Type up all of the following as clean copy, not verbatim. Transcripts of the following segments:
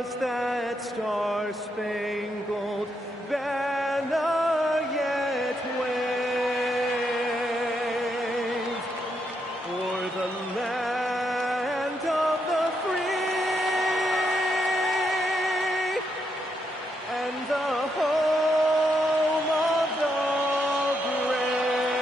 was that star-spangled banner yet waved o'er the land of the free and the home of the brave.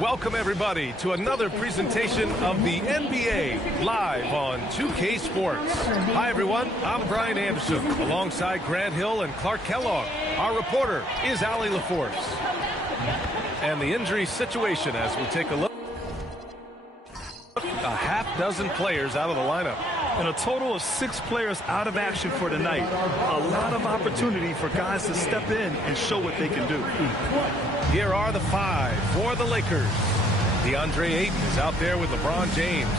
Welcome, everybody, to another presentation of the NBA live on 2K Sports. Hi, everyone. I'm Brian Anderson, alongside Grant Hill and Clark Kellogg. Our reporter is Allie LaForce. And the injury situation as we take a look. A half dozen players out of the lineup. And a total of 6 players out of action for tonight. A lot of opportunity for guys to step in and show what they can do. Here are the 5 for the Lakers. DeAndre Ayton is out there with LeBron James.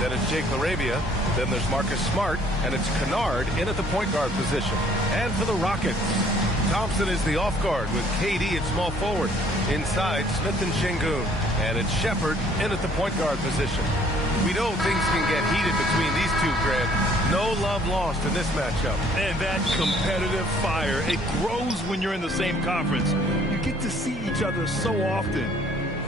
Then it's Jake LaRavia. Then there's Marcus Smart. And it's Kennard in at the point guard position. And for the Rockets, Thompson is the off guard with KD at small forward. Inside, Smith and Şengün. And it's Shepherd in at the point guard position. We know things can get heated between these two, Grant. No love lost in this matchup. And that competitive fire, it grows when you're in the same conference. You get to see each other so often.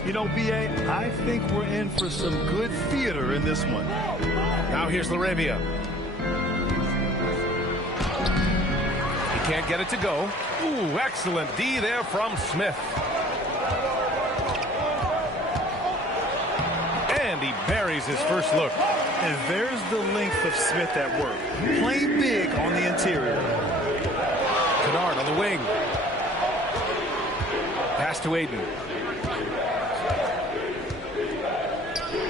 You know, B.A., I think we're in for some good theater in this one. Now here's LaRavia. He can't get it to go. Ooh, excellent D there from Smith. And he buries his first look. And there's the length of Smith at work. Playing big on the interior. Kennard on the wing. Pass to Ayton.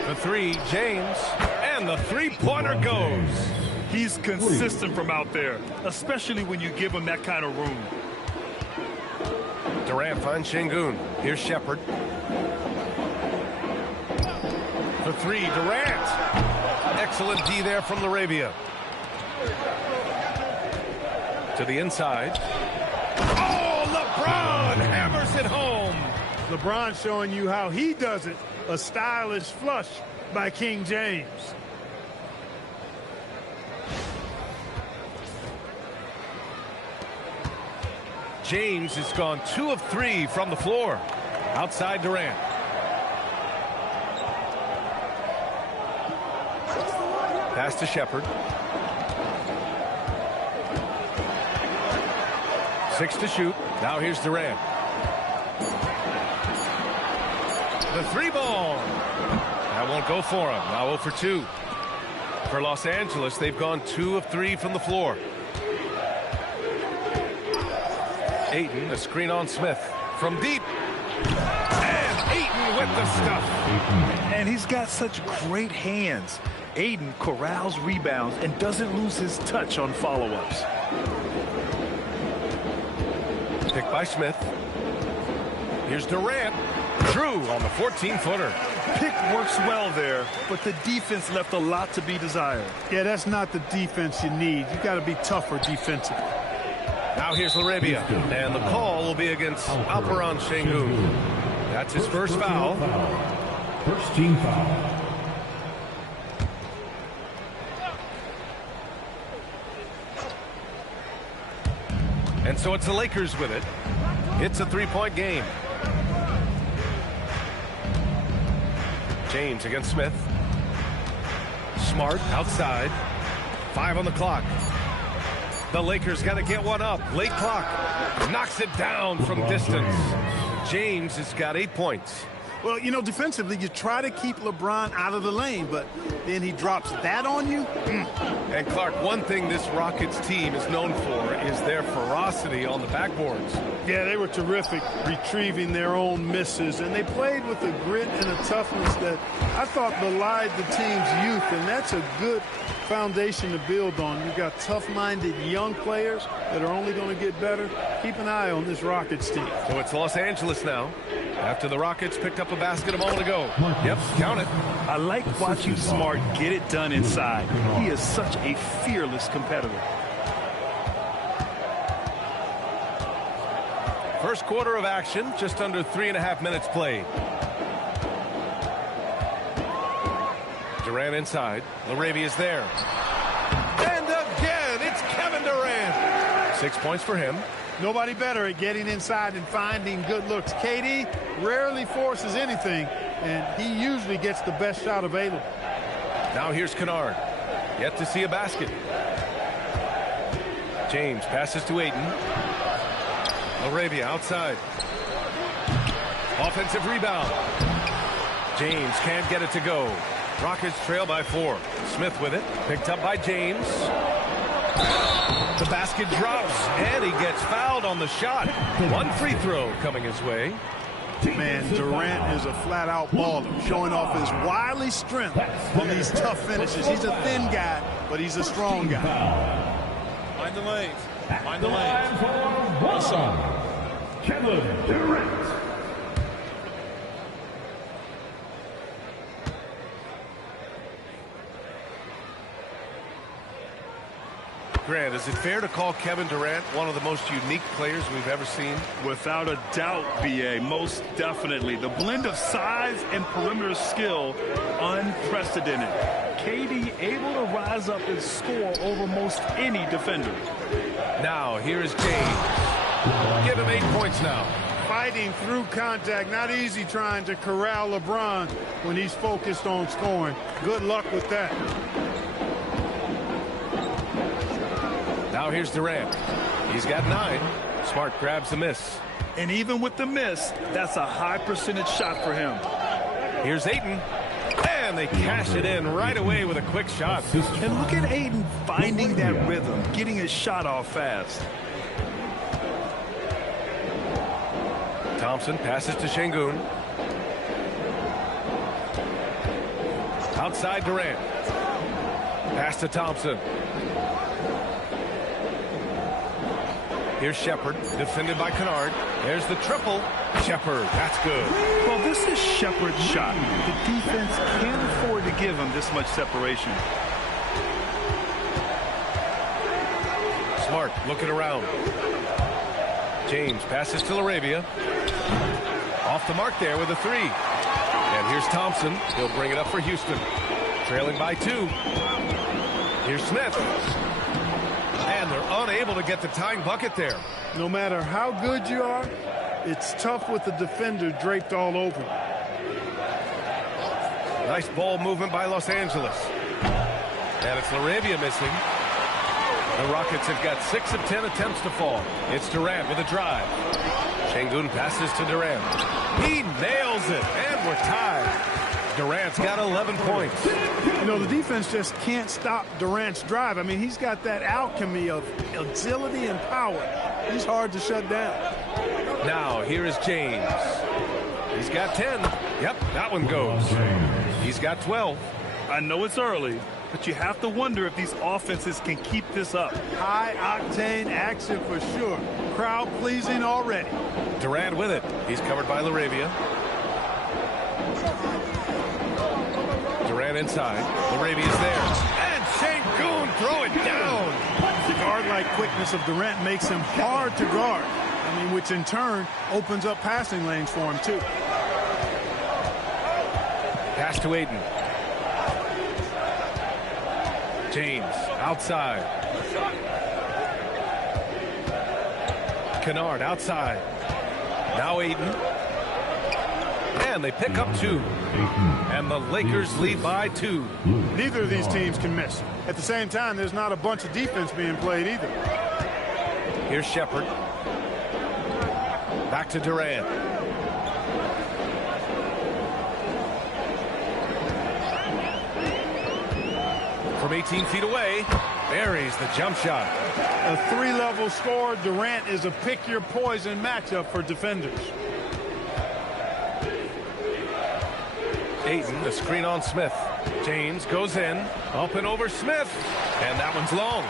The 3, James. And the three-pointer goes. He's consistent from out there, especially when you give him that kind of room. Durant finds Şengün. Here's Shepherd. The 3, Durant. Excellent D there from LaRavia. To the inside. Oh, LeBron hammers it home. LeBron showing you how he does it. A stylish flush by King James. James has gone 2 of 3 from the floor. Outside Durant. Pass to Shepherd. 6 to shoot. Now here's Durant. The 3 ball. That won't go for him. Now 0 for 2. For Los Angeles, they've gone 2 of 3 from the floor. Ayton, a screen on Smith. From deep. And Ayton with the stuff. And he's got such great hands. Ayton corrals rebounds and doesn't lose his touch on follow-ups. Picked by Smith. Here's Durant. Drew on the 14-footer. Pick works well there, but the defense left a lot to be desired. Yeah, that's not the defense you need. You got to be tougher defensively. Now here's LaRavia, and the call will be against Alperen Şengün. That's his first foul. First team foul. And so it's the Lakers with it. It's a 3-point game. James against Smith. Smart outside. 5 on the clock. The Lakers got to get one up. Late clock. Knocks it down from distance. James has got 8 points. Well, you know, defensively, you try to keep LeBron out of the lane, but then he drops that on you. And Clark, one thing this Rockets team is known for is their ferocity on the backboards. Yeah, they were terrific retrieving their own misses, and they played with a grit and a toughness that I thought belied the team's youth, and that's a good foundation to build on. You've got tough-minded young players that are only going to get better. Keep an eye on this Rockets team. So it's Los Angeles now. After the Rockets picked up a basket a moment ago. Yep, count it. I like watching Smart get it done inside. He is such a fearless competitor. First quarter of action, just under 3.5 minutes played. Durant inside. LaRavia's there. And again, it's Kevin Durant. 6 points for him. Nobody better at getting inside and finding good looks. KD rarely forces anything, and he usually gets the best shot available. Now here's Kennard. Yet to see a basket. James passes to Ayton. LaRavia outside. Offensive rebound. James can't get it to go. Rockets trail by 4. Smith with it. Picked up by James. The basket drops, and he gets fouled on the shot. One free throw coming his way. Man, Durant is a flat-out baller, showing off his wily strength on these tough finishes. He's a thin guy, but he's a strong guy. Mind the lanes. Mind the lanes. What's up? Kevin Durant. Grant, is it fair to call Kevin Durant one of the most unique players we've ever seen? Without a doubt, B.A., most definitely. The blend of size and perimeter skill, unprecedented. KD able to rise up and score over most any defender. Now, here is James. Give him 8 points now. Fighting through contact, not easy trying to corral LeBron when he's focused on scoring. Good luck with that. Now here's Durant. He's got 9. Smart grabs the miss. And even with the miss, that's a high percentage shot for him. Here's Ayton. And they cash it in right away with a quick shot. And look at Ayton finding that rhythm, getting his shot off fast. Thompson passes to Şengün. Outside Durant. Pass to Thompson. Here's Shepard, defended by Kennard. There's the triple. Shepard, that's good. Well, this is Shepard's shot. The defense can't afford to give him this much separation. Smart looking around. James passes to LaRavia. Off the mark there with a 3. And here's Thompson. He'll bring it up for Houston. Trailing by 2. Here's Smith. And they're unable to get the tying bucket there. No matter how good you are, it's tough with the defender draped all over. Nice ball movement by Los Angeles. And it's LaRavia missing. The Rockets have got 6 of 10 attempts to fall. It's Durant with a drive. Şengün passes to Durant. He nails it, and we're tied. Durant's got 11 points. You know, the defense just can't stop Durant's drive. I mean, he's got that alchemy of agility and power. He's hard to shut down. Now, here is James. He's got 10. Yep, that one goes. He's got 12. I know it's early, but you have to wonder if these offenses can keep this up. High-octane action for sure. Crowd-pleasing already. Durant with it. He's covered by LaRavia. Durant inside. LaRavia's there. And Şengün throw it down. The guard-like quickness of Durant makes him hard to guard. I mean, which in turn opens up passing lanes for him, too. Pass to Ayton. James outside. Kennard outside. Now Ayton. And they pick up 2. And the Lakers lead by 2. Neither of these teams can miss. At the same time, there's not a bunch of defense being played either. Here's Shepard. Back to Durant. From 18 feet away, buries the jump shot. A 3-level score. Durant is a pick-your-poison matchup for defenders. Ayton, the screen on Smith. James goes in, up and over Smith, and that one's long.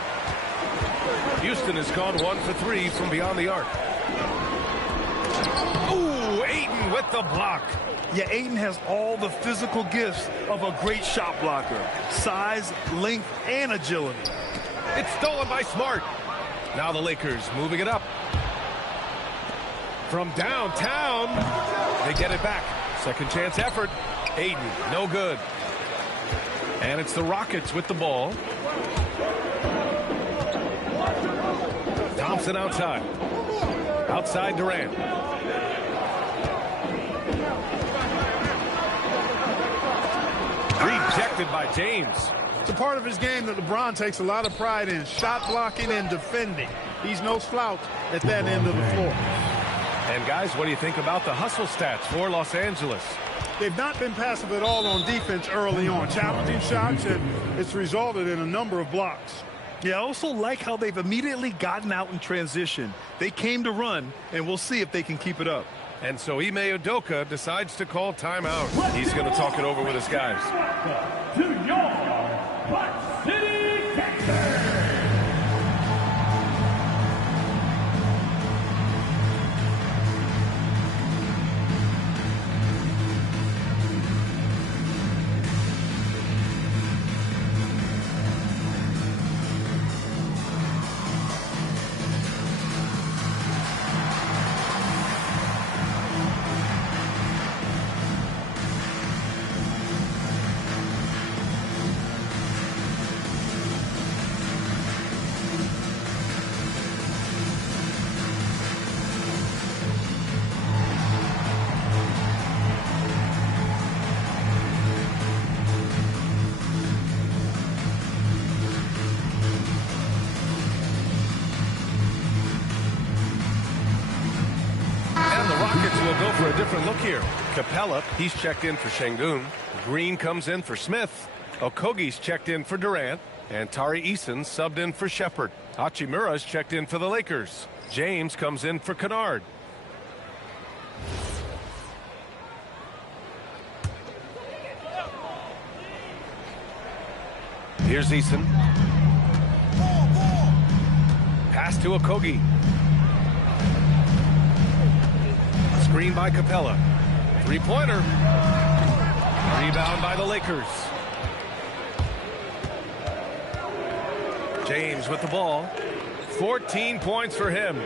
Houston has gone 1 for 3 from beyond the arc. Ooh, Ayton with the block. Yeah, Ayton has all the physical gifts of a great shot blocker. Size, length, and agility. It's stolen by Smart. Now the Lakers moving it up. from downtown. They get it back. Second chance effort. Aiden, no good. And it's the Rockets with the ball. Thompson outside. Outside Durant. Rejected by James. It's a part of his game that LeBron takes a lot of pride in, shot blocking and defending. He's no slouch at that end of the floor. And guys, what do you think about the hustle stats for Los Angeles? They've not been passive at all on defense early on. Challenging shots, and it's resulted in a number of blocks. Yeah, I also like how they've immediately gotten out in transition. They came to run, and we'll see if they can keep it up. And so Ime Udoka decides to call timeout. He's going to talk it over with his guys. To your Butt City Gangsters. Go for a different look here. Capella, he's checked in for Şengün. Green comes in for Smith. Okogie's checked in for Durant. And Tari Eason subbed in for Shepherd. Hachimura's checked in for the Lakers. James comes in for Kennard. Here's Eason. Pass to Okogie. Screen by Capella. Three-pointer. Rebound by the Lakers. James with the ball. 14 points for him. Ooh,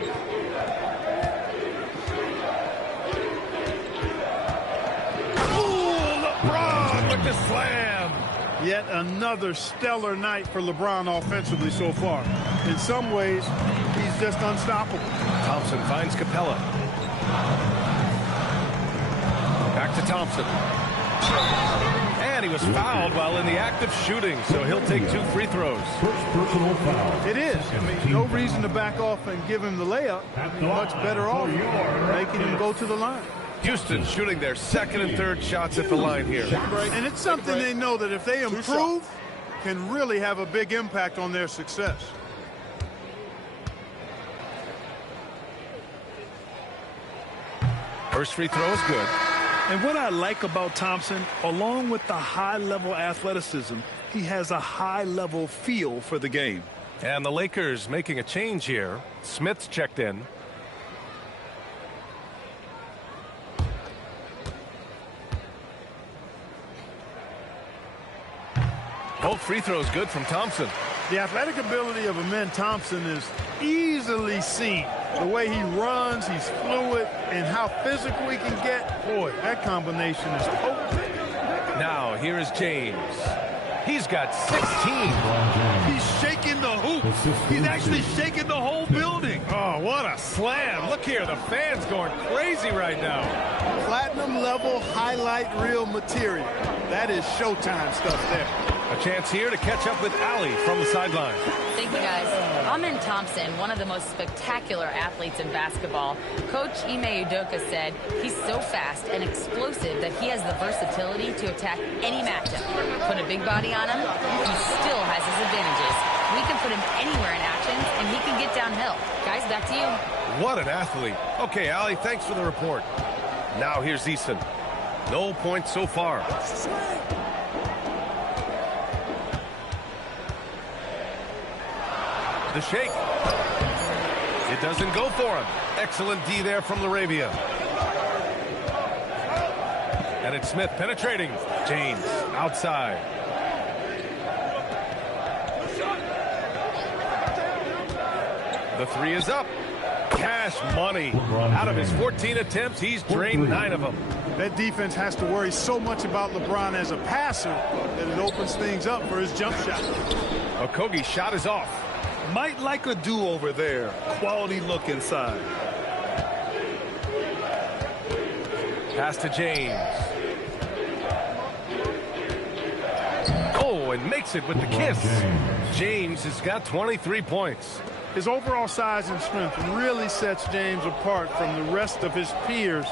LeBron with the slam. Yet another stellar night for LeBron offensively so far. In some ways, he's just unstoppable. Thompson finds Capella. Back to Thompson. And he was fouled while in the act of shooting, so he'll take 2 free throws. First personal foul. It is. I mean, no reason to back off and give him the layup. Much better off making him go to the line. Houston shooting their second and third shots at the line here. And it's something they know that if they improve, can really have a big impact on their success. First free throw is good. And what I like about Thompson, along with the high-level athleticism, he has a high-level feel for the game. And the Lakers making a change here. Smith's checked in. Both free throws good from Thompson. The athletic ability of Amen Thompson is easily seen. The way he runs, he's fluid, and how physical he can get. Boy, that combination is potent. Now, here is James. He's got 16. He's shaking the hoop. He's actually shaking the whole building. Oh, what a slam. Look here, the fans going crazy right now. Platinum level highlight reel material. That is Showtime stuff there. A chance here to catch up with Allie from the sideline. Thank you, guys. Amen Thompson, one of the most spectacular athletes in basketball. Coach Ime Udoka said he's so fast and explosive that he has the versatility to attack any matchup. Put a big body on him, he still has his advantages. We can put him anywhere in action, and he can get downhill. Guys, back to you. What an athlete. Okay, Allie, thanks for the report. Now here's Eason. No points so far. The shake. It doesn't go for him. Excellent D there from Laravia. And it's Smith penetrating. James outside. The three is up. Cash money. Out of his 14 attempts, he's drained 9 of them. That defense has to worry so much about LeBron as a passer that it opens things up for his jump shot. Okogie's shot is off. Might like a do-over there. Quality look inside. Pass to James. Oh, and makes it with the kiss. James has got 23 points. His overall size and strength really sets James apart from the rest of his peers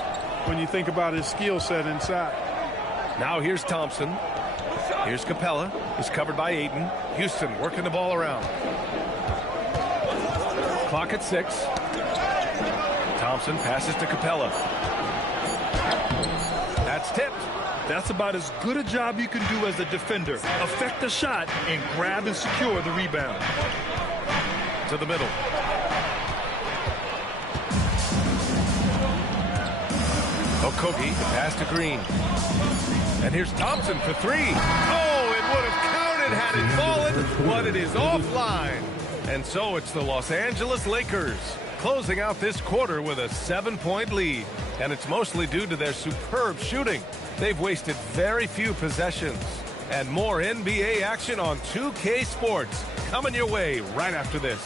when you think about his skill set inside. Now here's Thompson. Here's Capella. He's covered by Ayton. Houston working the ball around. Clock at 6. Thompson passes to Capella. That's tipped. That's about as good a job you can do as a defender. Affect the shot and grab and secure the rebound. To the middle. Okogie, pass to Green. And here's Thompson for 3. Oh, it would have counted had it fallen, but it is offline. And so it's the Los Angeles Lakers closing out this quarter with a 7-point lead. And it's mostly due to their superb shooting. They've wasted very few possessions. And more NBA action on 2K Sports coming your way right after this.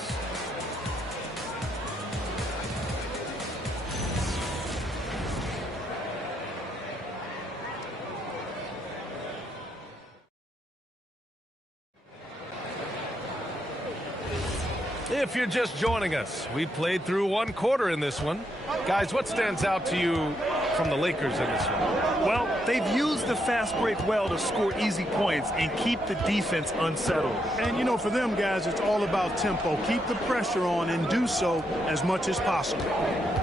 If you're just joining us, we played through 1 quarter in this one. Guys, what stands out to you from the Lakers in this one? Well, they've used the fast break well to score easy points and keep the defense unsettled. And, you know, for them guys, it's all about tempo. Keep the pressure on and do so as much as possible.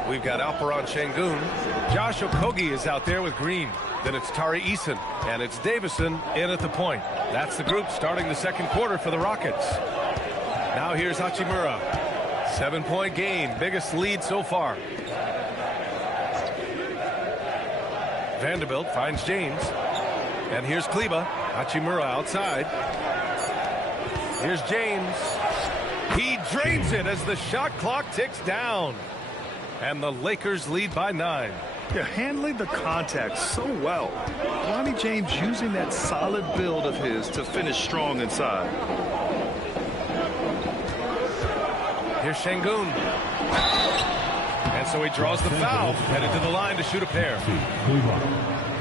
We've got Alperen Şengün. Josh Okogie is out there with Green. Then it's Tari Eason, and it's Davison in at the point. That's the group starting the second quarter for the Rockets. Now here's Hachimura. 7-point game, biggest lead so far. Vanderbilt finds James. And here's Kleba. Hachimura outside. Here's James. He drains it as the shot clock ticks down. And the Lakers lead by 9. They're handling the contact so well. Lonnie James using that solid build of his to finish strong inside. Here's Şengün. And so he draws the foul, headed to the line to shoot a pair.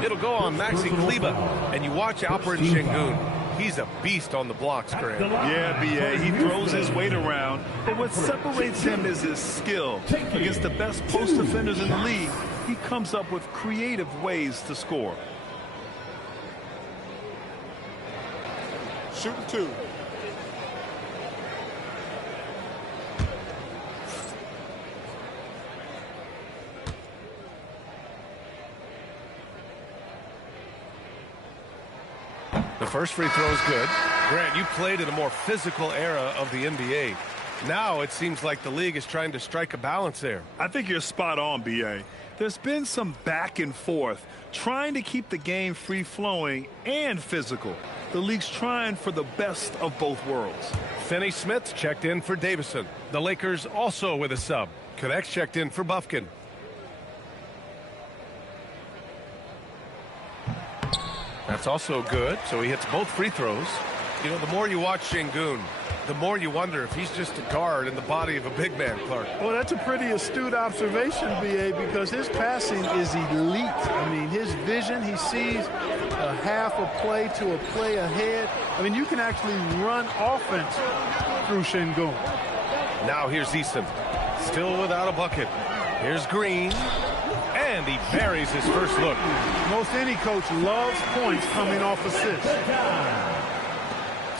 It'll go on Maxi Kleba. And you watch Alperen Şengün. He's a beast on the blocks, Grant. Yeah, B.A. He throws his weight around, but what separates him is his skill. Against the best post defenders in the league, he comes up with creative ways to score. Shooting 2. The first free throw is good. Grant, you played in a more physical era of the NBA. Now it seems like the league is trying to strike a balance there. I think you're spot on, B.A. There's been some back and forth, trying to keep the game free-flowing and physical. The league's trying for the best of both worlds. Finney-Smith checked in for Davison. The Lakers also with a sub. Connects checked in for Bufkin. That's also good, so he hits both free throws. You know, the more you watch Şengün, the more you wonder if he's just a guard in the body of a big man, Clark. Well, that's a pretty astute observation, B.A., because his passing is elite. I mean, his vision, he sees a half a play to a play ahead. I mean, you can actually run offense through Şengün. Now here's Eason, still without a bucket. Here's Green. And he buries his first look. Most any coach loves points coming off assists.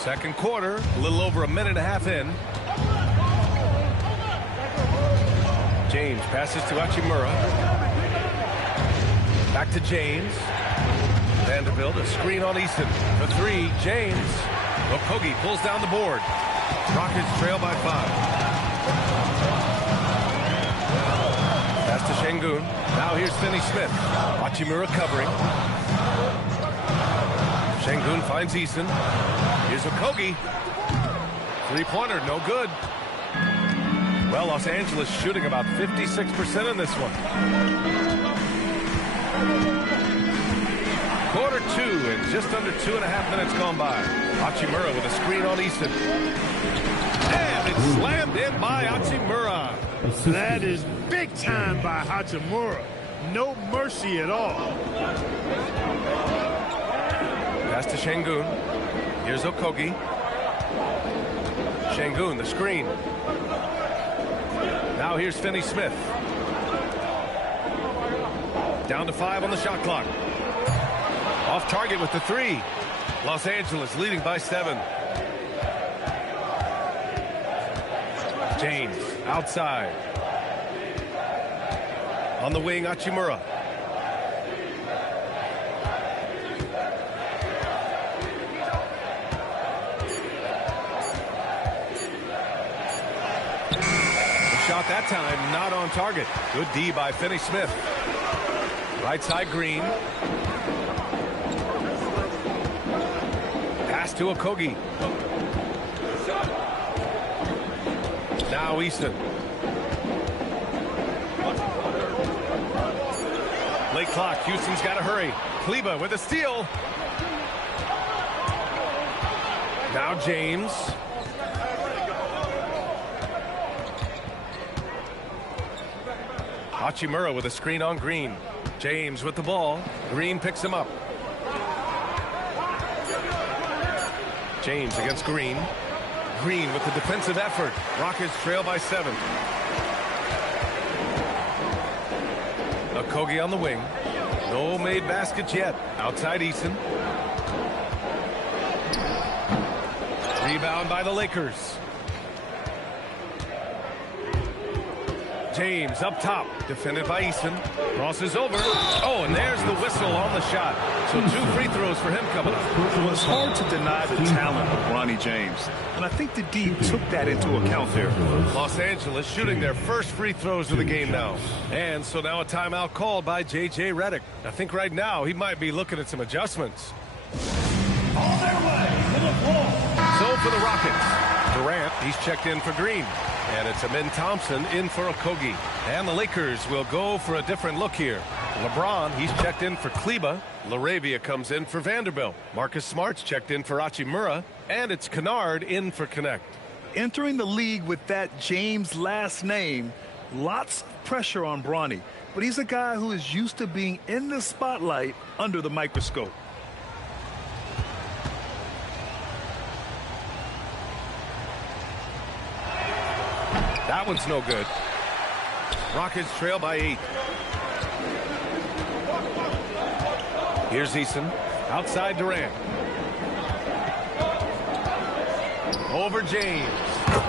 Second quarter, a little over a minute and a half in. James passes to Hachimura. Back to James. Vanderbilt, a screen on Eason. For 3, James. Okogie pulls down the board. Rockets trail by 5. Pass to Şengün. Now here's Finney-Smith. Hachimura covering. Şengün finds Eason. Here's Okogie. Three-pointer, no good. Well, Los Angeles shooting about 56% in this one. Quarter 2 and just under 2.5 minutes gone by. Hachimura with a screen on Easton. And it's slammed in by Hachimura. That is big time by Hachimura. No mercy at all. Pass to Şengün. Here's Okogie. Şengün, the screen. Now here's Finney-Smith. Down to 5 on the shot clock. Off target with the 3. Los Angeles leading by 7. James outside. On the wing, Hachimura. Shot that time, not on target. Good D by Finney-Smith. Right side, Green. Pass to Okogie. Now Easton. Late clock, Houston's got to hurry. Kleba with a steal. Now James. Hachimura with a screen on Green. James with the ball. Green picks him up. James against Green. Green with the defensive effort. Rockets trail by 7. Okogie on the wing. No made baskets yet. Outside Easton. Rebound by the Lakers. James up top, defended by Easton. Crosses over. Oh, and there's the whistle on the shot. So 2 free throws for him coming up. Well, it's hard to deny the talent of Bronny James, and I think the D took that into account there. Los Angeles shooting their first free throws of the game now. And so now a timeout called by J.J. Redick. I think right now he might be looking at some adjustments. On their way to the floor. So for the Rockets, Durant, he's checked in for Green. And it's Amin Thompson in for Okogie. And the Lakers will go for a different look here. LeBron, he's checked in for Kleba. LaRavia comes in for Vanderbilt. Marcus Smart's checked in for Hachimura. And it's Kennard in for Connect. Entering the league with that James last name, lots of pressure on Bronny. But he's a guy who is used to being in the spotlight under the microscope. That one's no good. Rockets trail by 8. Here's Easton. Outside Durant. Over James.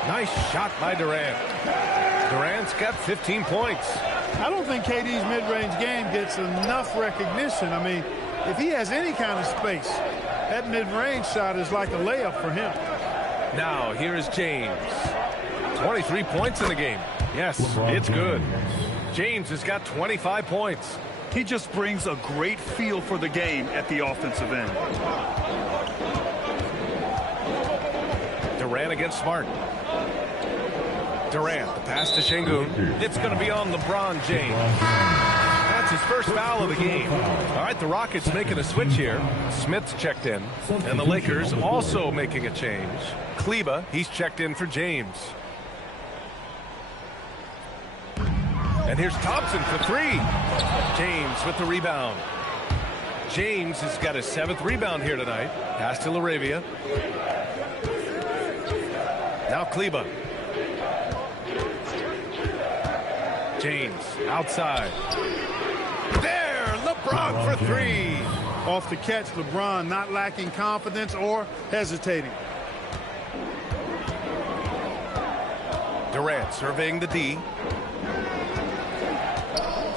Nice shot by Durant. Durant's got 15 points. I don't think KD's mid-range game gets enough recognition. I mean, if he has any kind of space, that mid-range shot is like a layup for him. Now, here is James. 23 points in the game. Yes, it's good. James has got 25 points. He just brings a great feel for the game at the offensive end. Durant against Smart. Durant, the pass to Şengün. It's going to be on LeBron James. That's his first foul of the game. All right, the Rockets making a switch here. Smith's checked in. And the Lakers also making a change. Kleba, he's checked in for James. And here's Thompson for 3. James with the rebound. James has got his 7th rebound here tonight. Pass to LaRavia. Now Kleba. James outside. There, LeBron for 3. Off the catch, LeBron not lacking confidence or hesitating. Durant surveying the D.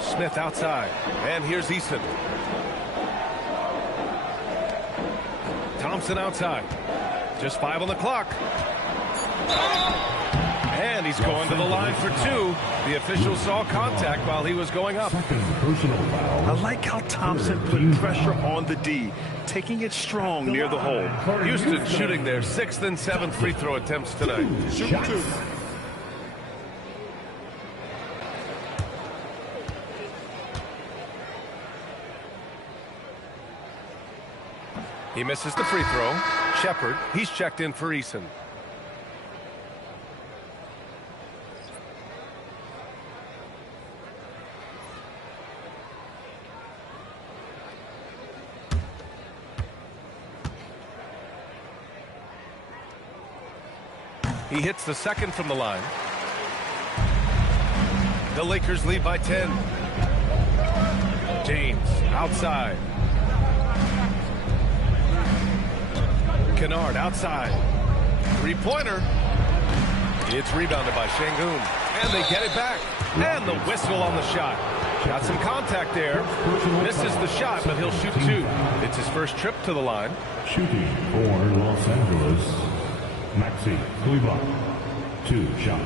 Smith outside. And here's Easton. Thompson outside. Just 5 on the clock. And he's going to the line for 2. The official saw contact while he was going up. I like how Thompson put pressure on the D, taking it strong near the hole. Houston shooting their 6th and 7th free throw attempts tonight. Shoot 2. He misses the free throw. Shepard, he's checked in for Eason. He hits the second from the line. The Lakers lead by 10. James outside. Kennard outside. Three-pointer. It's rebounded by Şengün. And they get it back. And the whistle on the shot. Got some contact there. Misses the shot, but he'll shoot two. It's his first trip to the line. Shooting for Los Angeles, Maxi Kleber. 2 shots.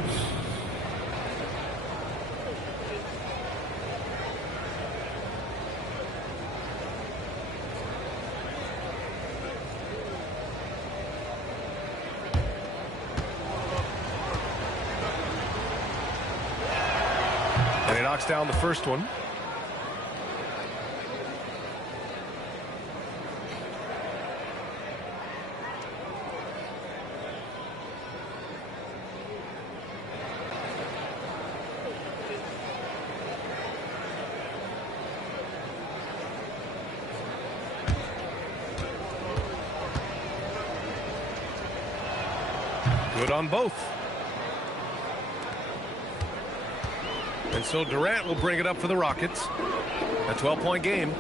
And he knocks down the first one. Good on both. And so Durant will bring it up for the Rockets. A 12-point game.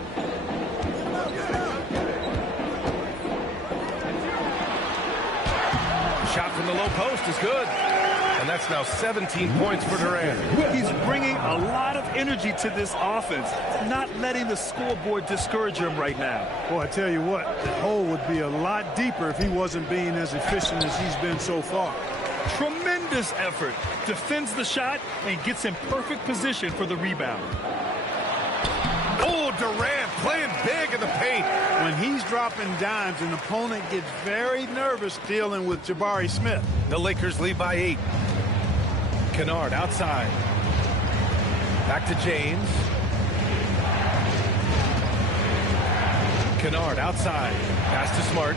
Shot from the low post is good. And that's now 17 points for Durant. He's bringing a lot of energy to this offense, not letting the scoreboard discourage him right now. Boy, I tell you what, the hole would be a lot deeper if he wasn't being as efficient as he's been so far. Tremendous effort. Defends the shot and gets in perfect position for the rebound. Oh, Durant playing big in the paint. When he's dropping dimes, an opponent gets very nervous dealing with Jabari Smith. The Lakers lead by 8. Kennard outside. Back to James. Kennard outside. Pass to Smart.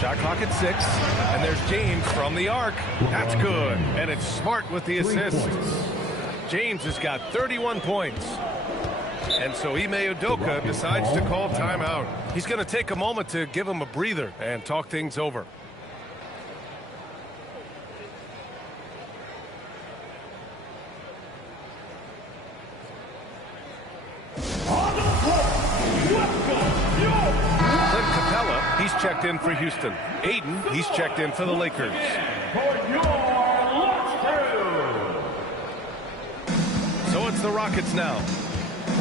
Shot clock at 6. And there's James from the arc. That's good. And it's Smart with the assist. James has got 31 points. And so Ime Udoka decides to call timeout. He's going to take a moment to give him a breather and talk things over. He's checked in for Houston. Aiden, he's checked in for the Lakers. So it's the Rockets now.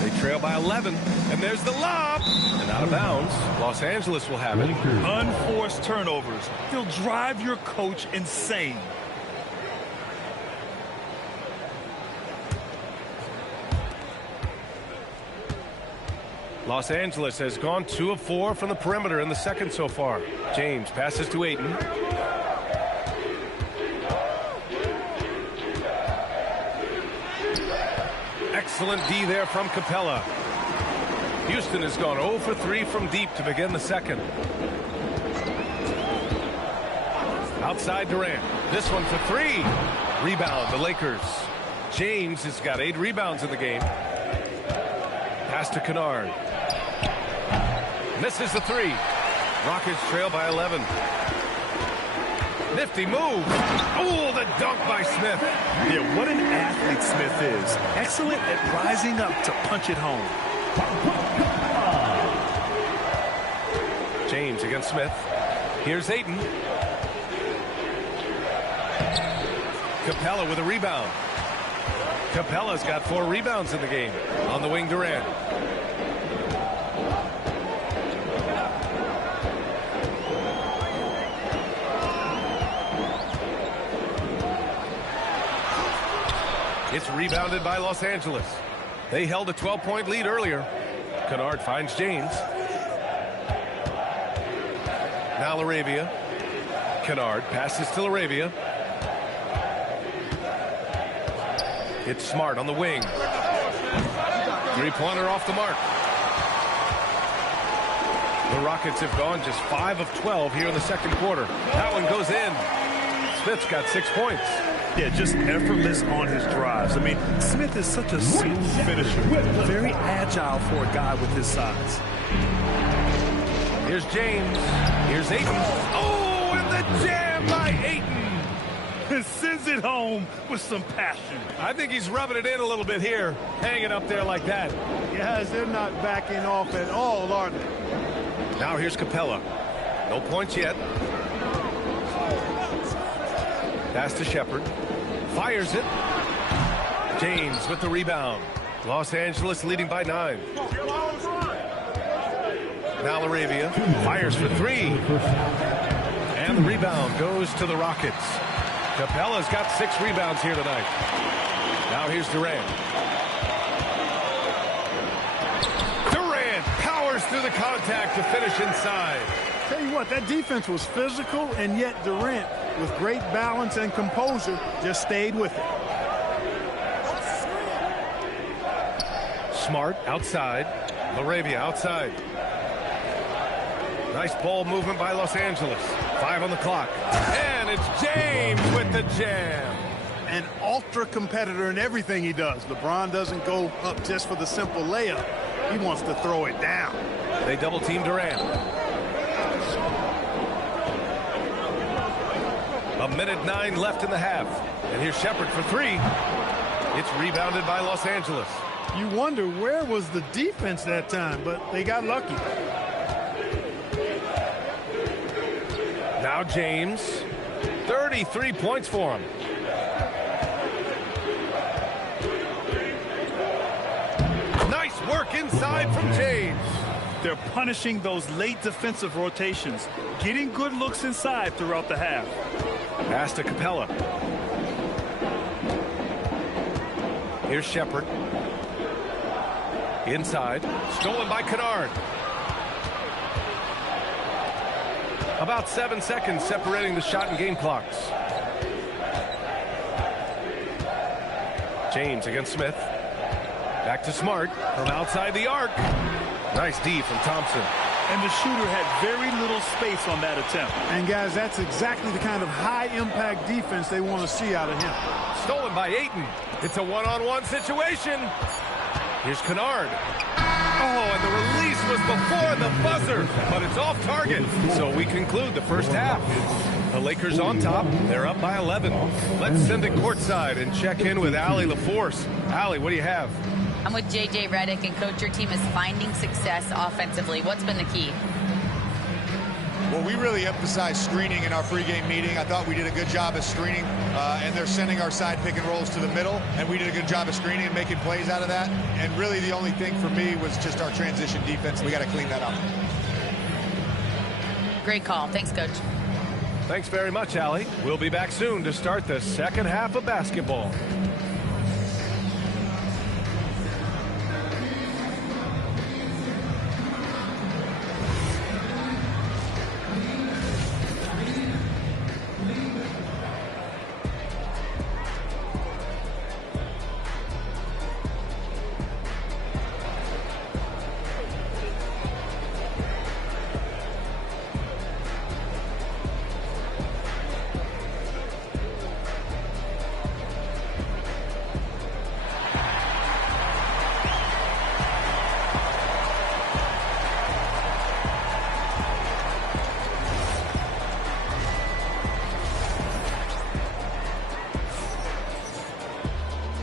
They trail by 11, and there's the lob. And out of bounds, Los Angeles will have it. Unforced turnovers. They'll drive your coach insane. Los Angeles has gone 2 of 4 from the perimeter in the second so far. James passes to Aiden. Excellent D there from Capella. Houston has gone 0 for 3 from deep to begin the second. Outside Durant. This one for 3. Rebound, the Lakers. James has got 8 rebounds in the game. Pass to Kennard. Misses the 3. Rockets trail by 11. Nifty move. Oh, the dunk by Smith. Yeah, what an athlete Smith is. Excellent at rising up to punch it home. James against Smith. Here's Aiden. Capella with a rebound. Capella's got 4 rebounds in the game. On the wing, Durant. It's rebounded by Los Angeles. They held a 12-point lead earlier. Kennard finds James. Now LaRavia. Kennard passes to LaRavia. It's Smart on the wing. Three-pointer off the mark. The Rockets have gone just 5 of 12 here in the second quarter. That one goes in. Smith's got 6 points. Yeah, just effortless on his drives. I mean, Smith is such a smooth finisher. Very agile for a guy with his size. Here's James. Here's Ayton. Oh, and the jam by Ayton. Sends it home with some passion. I think he's rubbing it in a little bit here, hanging up there like that. Guys, they're not backing off at all, are they? Now here's Capella. No points yet. Pass to Shepard. Fires it. James with the rebound. Los Angeles leading by 9. Now Laravia fires for 3. And the rebound goes to the Rockets. Capella's got 6 rebounds here tonight. Now here's Durant. Durant powers through the contact to finish inside. Tell you what, that defense was physical, and yet Durant, with great balance and composure, just stayed with it. Smart outside. Laravia outside. Nice ball movement by Los Angeles. 5 on the clock. And it's James with the jam. An ultra competitor in everything he does. LeBron doesn't go up just for the simple layup. He wants to throw it down. They double team Durant. A minute 9 left in the half. And here's Shepard for 3. It's rebounded by Los Angeles. You wonder where was the defense that time, but they got lucky. Now James. 33 points for him. Nice work inside from James. They're punishing those late defensive rotations, getting good looks inside throughout the half. Pass to Capella. Here's Shepard. Inside. Stolen by Kennard. About 7 seconds separating the shot and game clocks. James against Smith. Back to Smart from outside the arc. Nice D from Thompson. And the shooter had very little space on that attempt. And guys, that's exactly the kind of high-impact defense they want to see out of him. Stolen by Ayton. It's a one-on-one situation. Here's Kennard. Oh, and the release was before the buzzer, but it's off target. So we conclude the first half. The Lakers on top. They're up by 11. Let's send it courtside and check in with Allie LaForce. Allie, what do you have? I'm with J.J. Redick, and Coach, your team is finding success offensively. What's been the key? Well, we really emphasized screening in our pregame meeting. I thought we did a good job of screening, and they're sending our side pick and rolls to the middle, and we did a good job of screening and making plays out of that. And really the only thing for me was just our transition defense. We got to clean that up. Great call. Thanks, Coach. Thanks very much, Allie. We'll be back soon to start the second half of basketball.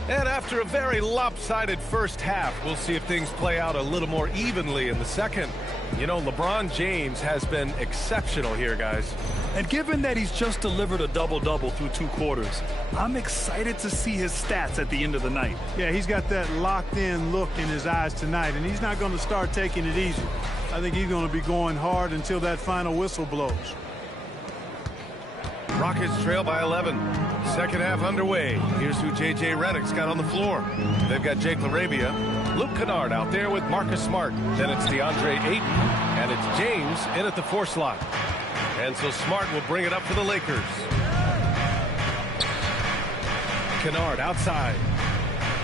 And after a very lopsided first half, we'll see if things play out a little more evenly in the second. You know, LeBron James has been exceptional here, guys. And given that he's just delivered a double-double through 2 quarters, I'm excited to see his stats at the end of the night. Yeah, he's got that locked-in look in his eyes tonight, and he's not going to start taking it easy. I think he's going to be going hard until that final whistle blows. Rockets trail by 11. Second half underway. Here's who J.J. Redick's got on the floor. They've got Jake LaRavia, Luke Kennard out there with Marcus Smart. Then it's DeAndre Ayton, and it's James in at the 4 slot. And so Smart will bring it up for the Lakers. Kennard outside.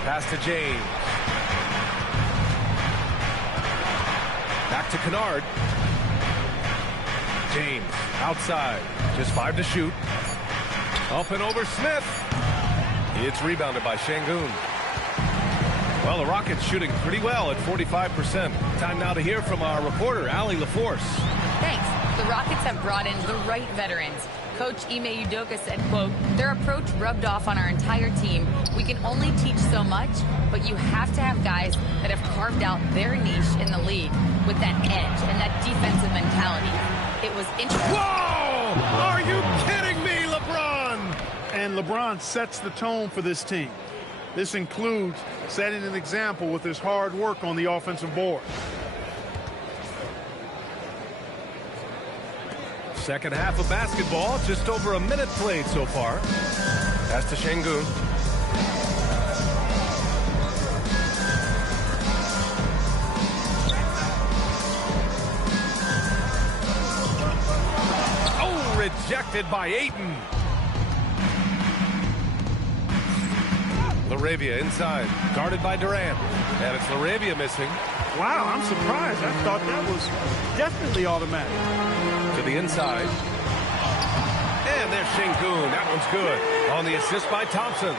Pass to James. Back to Kennard. James outside. Just 5 to shoot. Up and over Smith. It's rebounded by Şengün. Well, the Rockets shooting pretty well at 45%. Time now to hear from our reporter, Allie LaForce. Thanks. The Rockets have brought in the right veterans. Coach Ime Udoka said, quote, their approach rubbed off on our entire team. We can only teach so much, but you have to have guys that have carved out their niche in the league with that edge and that defensive mentality. It was interesting. Whoa! Are you kidding me, LeBron? And LeBron sets the tone for this team. This includes setting an example with his hard work on the offensive board. Second half of basketball, just over a minute played so far. Pass to Şengün. Oh, rejected by Ayton. LaRavia inside, guarded by Durant. And it's LaRavia missing. Wow, I'm surprised. I thought that was definitely automatic. To the inside. And there's Şengün. That one's good. On the assist by Thompson.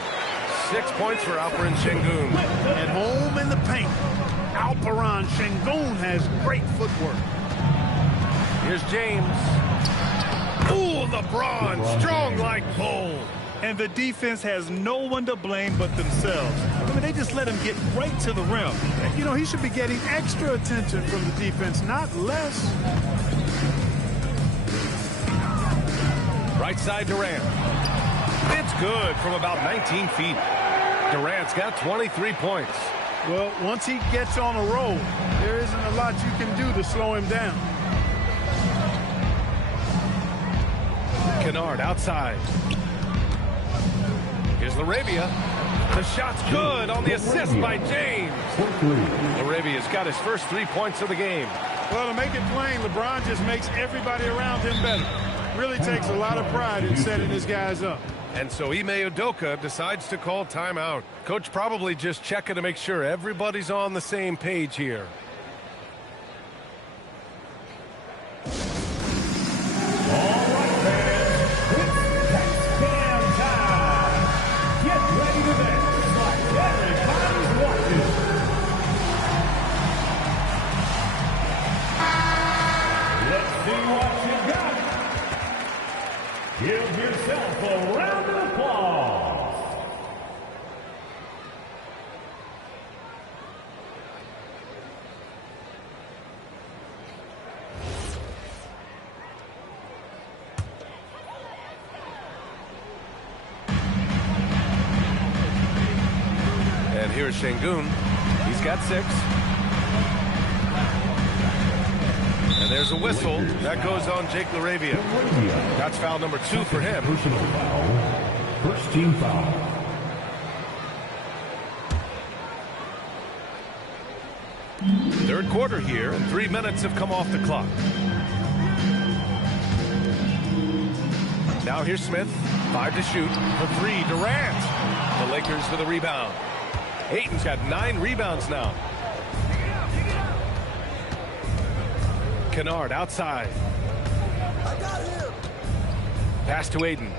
6 points for Alperen Şengün. At home in the paint. Alperen Şengün has great footwork. Here's James. Ooh, LeBron, strong like bull. And the defense has no one to blame but themselves. I mean, they just let him get right to the rim. You know, he should be getting extra attention from the defense, not less. Right side Durant. It's good from about 19 feet. Durant's got 23 points. Well, once he gets on a roll, there isn't a lot you can do to slow him down. Kennard outside. Here's LaRavia. The shot's good on the assist by James. LaRavia's got his first 3 points of the game. Well, to make it plain, LeBron just makes everybody around him better. Really takes a lot of pride in setting his guys up. And so Ime Udoka decides to call timeout. Coach probably just checking to make sure everybody's on the same page here. Give yourself a round of applause. And here's Şengün. He's got 6. And there's a whistle. That goes on Jake LaRavia. That's foul number 2 for him. Personal foul. First team foul. Third quarter here, and 3 minutes have come off the clock. Now here's Smith. 5 to shoot. For 3, Durant. The Lakers for the rebound. Ayton's got 9 rebounds now. Kennard outside. I got him. Pass to Ayton.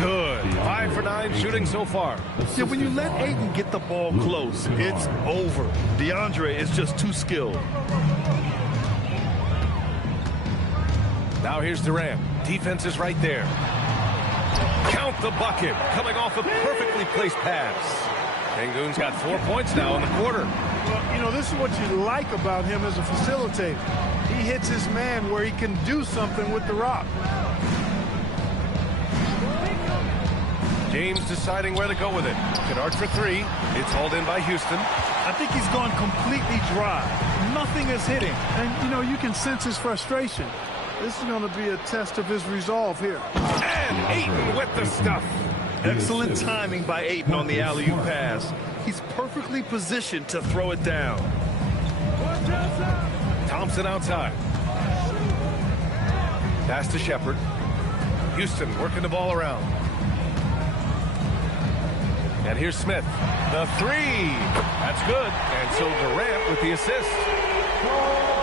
Good. 5 for 9 shooting so far. Yeah, when you let Ayton get the ball close, it's over. DeAndre is just too skilled. Now here's Durant. Defense is right there. Count the bucket. Coming off a perfectly placed pass. Şengün's got 4 points now in the quarter. Well, you know, this is what you like about him as a facilitator. He hits his man where he can do something with the rock. James deciding where to go with it. Kennard for 3. It's hauled in by Houston. I think he's gone completely dry. Nothing is hitting. And, you know, you can sense his frustration. This is going to be a test of his resolve here. And Ayton with the stuff. Excellent timing by Ayton on the alley-oop pass. He's perfectly positioned to throw it down. Thompson outside. Pass to Shepherd. Houston working the ball around. And here's Smith. The 3. That's good. And so Durant with the assist.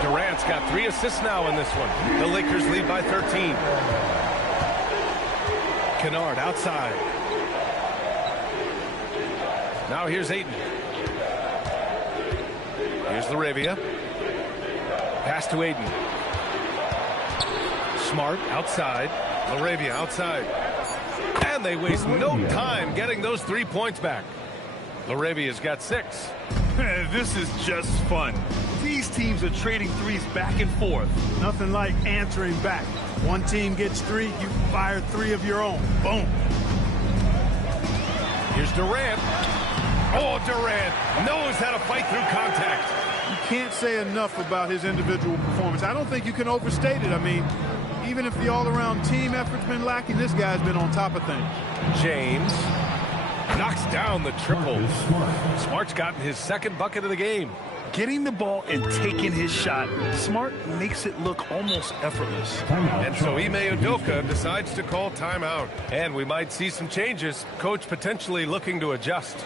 Durant's got 3 assists now in this one. The Lakers lead by 13. Kennard outside. Now here's Ayton. Here's Laravia. Pass to Ayton. Smart outside. Laravia outside. And they waste no time getting those 3 points back. Laravia's got 6. This is just fun. These teams are trading threes back and forth. Nothing like answering back. One team gets 3, you fire 3 of your own. Boom. Here's Durant. Oh, Durant knows how to fight through contact. You can't say enough about his individual performance. I don't think you can overstate it. I mean, even if the all-around team effort's been lacking, this guy's been on top of things. James knocks down the triple. Smart's gotten his 2nd bucket of the game. Getting the ball and taking his shot, Smart makes it look almost effortless. And so Ime Udoka decides to call timeout. And we might see some changes. Coach potentially looking to adjust.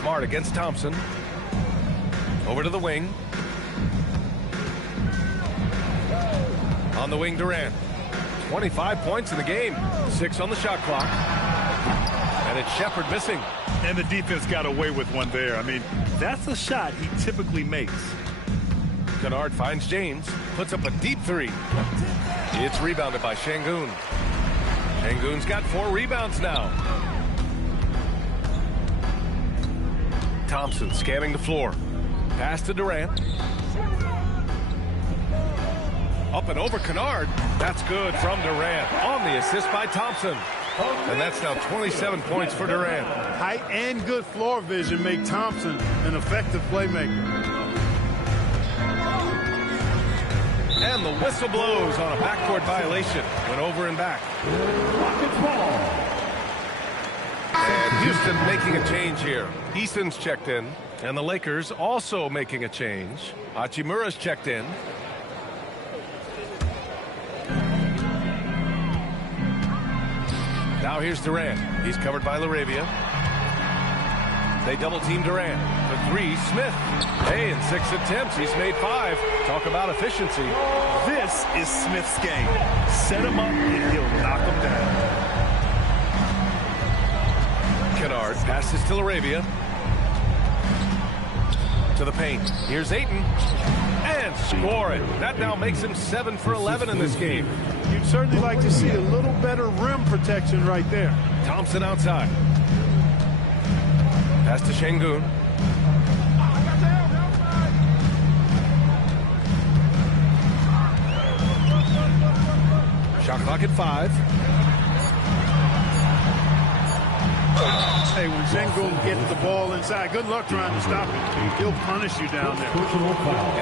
Smart against Thompson. Over to the wing. On the wing, Durant. 25 points in the game. 6 on the shot clock. And it's Shepherd missing. And the defense got away with one there. I mean, that's a shot he typically makes. Kennard finds James. Puts up a deep 3. It's rebounded by Şengün. Şengün's got 4 rebounds now. Thompson scanning the floor. Pass to Durant. Up and over Kennard. That's good from Durant on the assist by Thompson. And that's now 27 points for Durant. Height and good floor vision make Thompson an effective playmaker. And the whistle blows on a backcourt violation. Went over and back. And Houston making a change here. Easton's checked in. And the Lakers also making a change. Hachimura's checked in. Now here's Durant. He's covered by Laravia. They double team Durant. The 3, Smith. Hey, in 6 attempts, he's made 5. Talk about efficiency. This is Smith's game. Set him up and he'll knock him down. Kennard passes to Laravia. To the paint. Here's Ayton. And score it. That now makes him 7 for 11 in this game. You'd certainly like to see a little better rim protection right there. Thompson outside. Pass to Şengün. Shot clock at 5. Hey, when Sengun gets the ball inside, good luck trying to stop it. He'll punish you down there.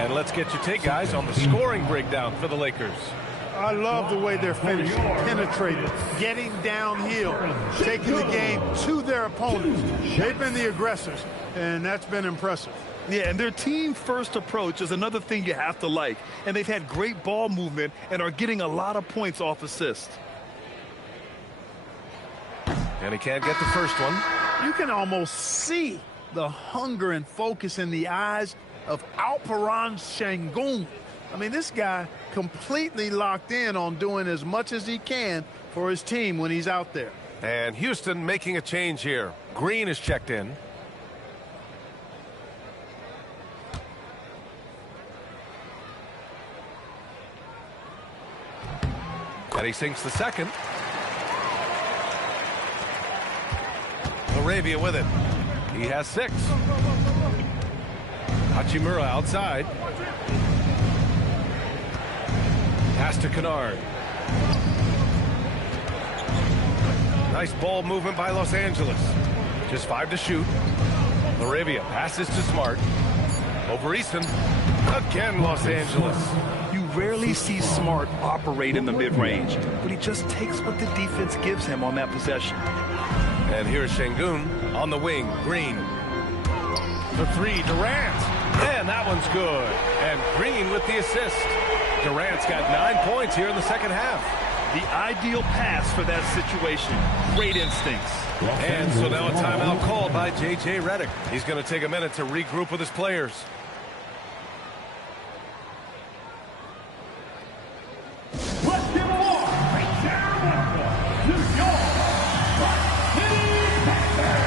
And let's get your take, guys, on the scoring breakdown for the Lakers. I love the way they're finishing, penetrated, getting downhill, taking the game to their opponents. They've been the aggressors, and that's been impressive. Yeah, and their team-first approach is another thing you have to like. And they've had great ball movement and are getting a lot of points off assists. And he can't get the first one. You can almost see the hunger and focus in the eyes of Alperen Sengun. I mean, this guy completely locked in on doing as much as he can for his team when he's out there. And Houston making a change here. Green is checked in. And he sinks the second. Laravia with it. He has 6. Hachimura outside. Pass to Kennard. Nice ball movement by Los Angeles. Just 5 to shoot. Laravia passes to Smart. Over Easton. Again, Los Angeles. You rarely see Smart operate in the mid-range, but he just takes what the defense gives him on that possession. And here's Sengun on the wing. Green. The 3, Durant. And that one's good. And Green with the assist. Durant's got 9 points here in the second half. The ideal pass for that situation. Great instincts. And so now a timeout called by J.J. Redick. He's going to take a minute to regroup with his players. Let's give a warm New York City Thunder.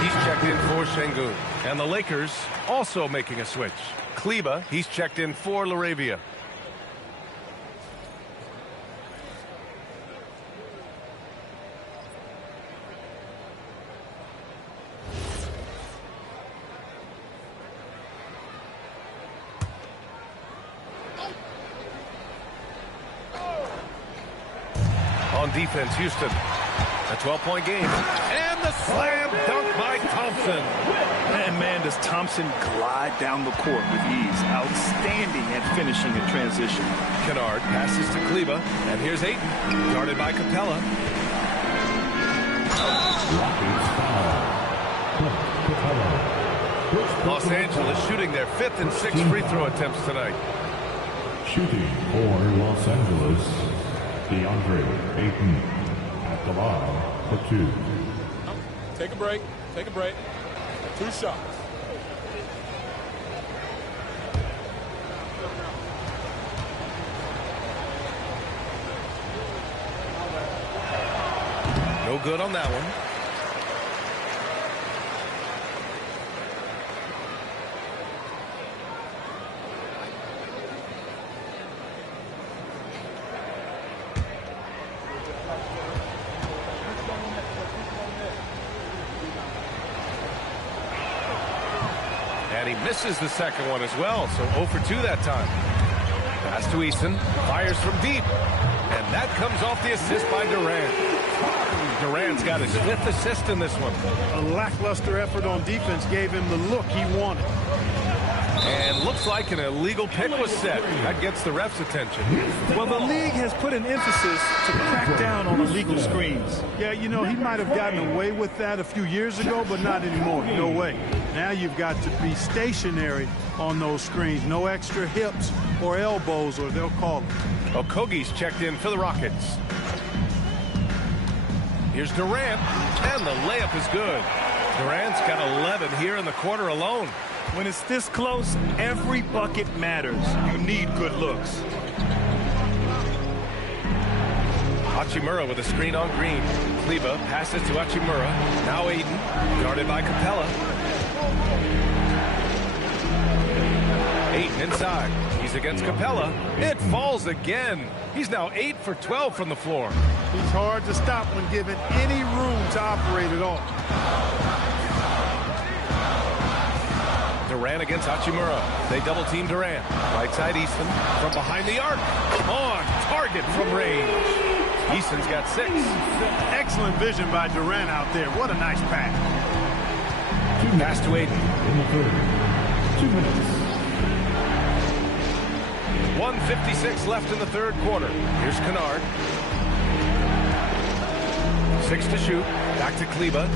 He's checked in for Sengun. And the Lakers also making a switch. Kleba, he's checked in for Laravia. On defense, Houston. A 12-point game. And the slam dunk by Thompson. And man, does Thompson glide down the court with ease. Outstanding at finishing in transition. Kennard passes to Kleba. And here's Ayton. Guarded by Capella. Los Angeles shooting their 5th and 6th free throw attempts tonight. Shooting for Los Angeles, DeAndre Ayton at the line for 2. Take a break. Take a break. 2 shots. No good on that one. And he misses the second one as well, so 0 for 2 that time. Pass to Easton, fires from deep, and that comes off the assist by Durant. Durant's got his 5th assist in this one. A lackluster effort on defense gave him the look he wanted. And looks like an illegal pick was set. That gets the ref's attention. Well, the league has put an emphasis to crack down on illegal screens. Yeah, you know, he might have gotten away with that a few years ago, but not anymore. No way. Now you've got to be stationary on those screens. No extra hips or elbows, or they'll call it. Okogie's checked in for the Rockets. Here's Durant, and the layup is good. Durant's got 11 here in the quarter alone. When it's this close, every bucket matters. You need good looks. Hachimura with a screen on Green. Kleba passes to Hachimura. Now Aiden, guarded by Capella. Aiden inside. He's against Capella. It falls again. He's now 8 for 12 from the floor. He's hard to stop when given any room to operate at all. Durant against Hachimura. They double team Durant. Right side Easton from behind the arc. On target from range. Easton's got 6. Excellent vision by Durant out there. What a nice pass. Pass to Aiden. In the third. 2 minutes. 1:56 left in the third quarter. Here's Kennard. 6 to shoot. Back to Kleba.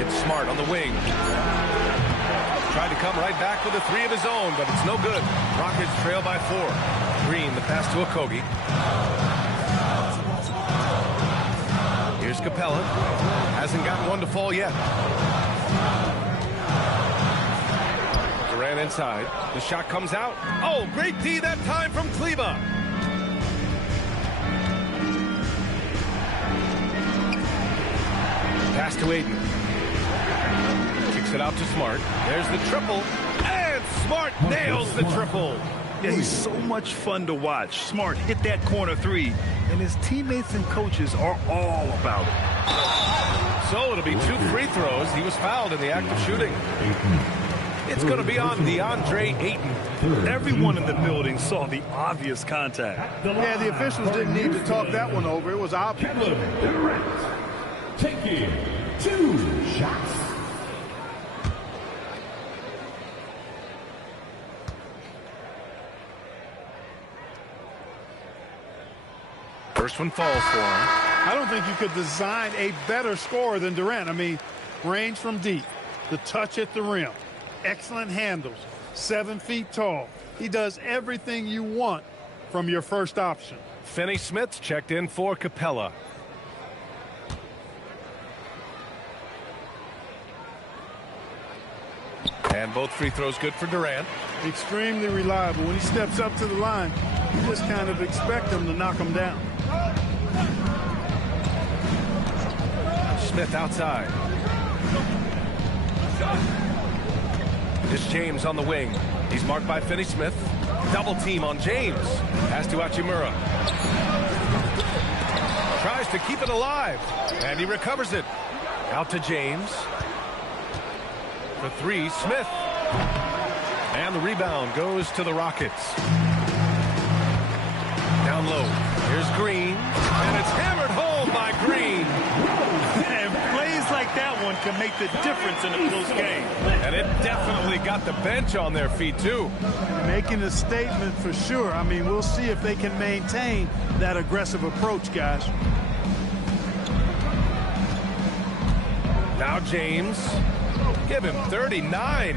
It's Smart on the wing. Tried to come right back with a 3 of his own, but it's no good. Rockets trail by 4. Green, the pass to Okogie. Here's Capella. Hasn't gotten one to fall yet. Durant inside. The shot comes out. Oh, great D that time from Kleba. Pass to Aiden. Kicks it out to Smart. There's the triple. And Smart nails the triple. Yeah, he's so much fun to watch. Smart hit that corner 3, and his teammates and coaches are all about it. So it'll be 2 free throws. He was fouled in the act of shooting. It's going to be on DeAndre Ayton. Everyone in the building saw the obvious contact. Yeah, the officials didn't need to talk that one over. It was obvious. Taking 2 shots. First one falls for him. I don't think you could design a better scorer than Durant. I mean, range from deep, the touch at the rim, excellent handles, 7 feet tall. He does everything you want from your first option. Finney-Smith's checked in for Capella. And both free throws good for Durant. Extremely reliable. When he steps up to the line, you just kind of expect him to knock him down. Smith outside. It's James on the wing. He's marked by Finney-Smith. Double team on James. Pass to Hachimura. Tries to keep it alive. And he recovers it. Out to James. For 3, Smith. And the rebound goes to the Rockets. Down low. Here's Green. And it's hammered home by Green. And plays like that one can make the difference in a close game. And it definitely got the bench on their feet, too. Making a statement for sure. I mean, we'll see if they can maintain that aggressive approach, guys. Now James. Give him 39.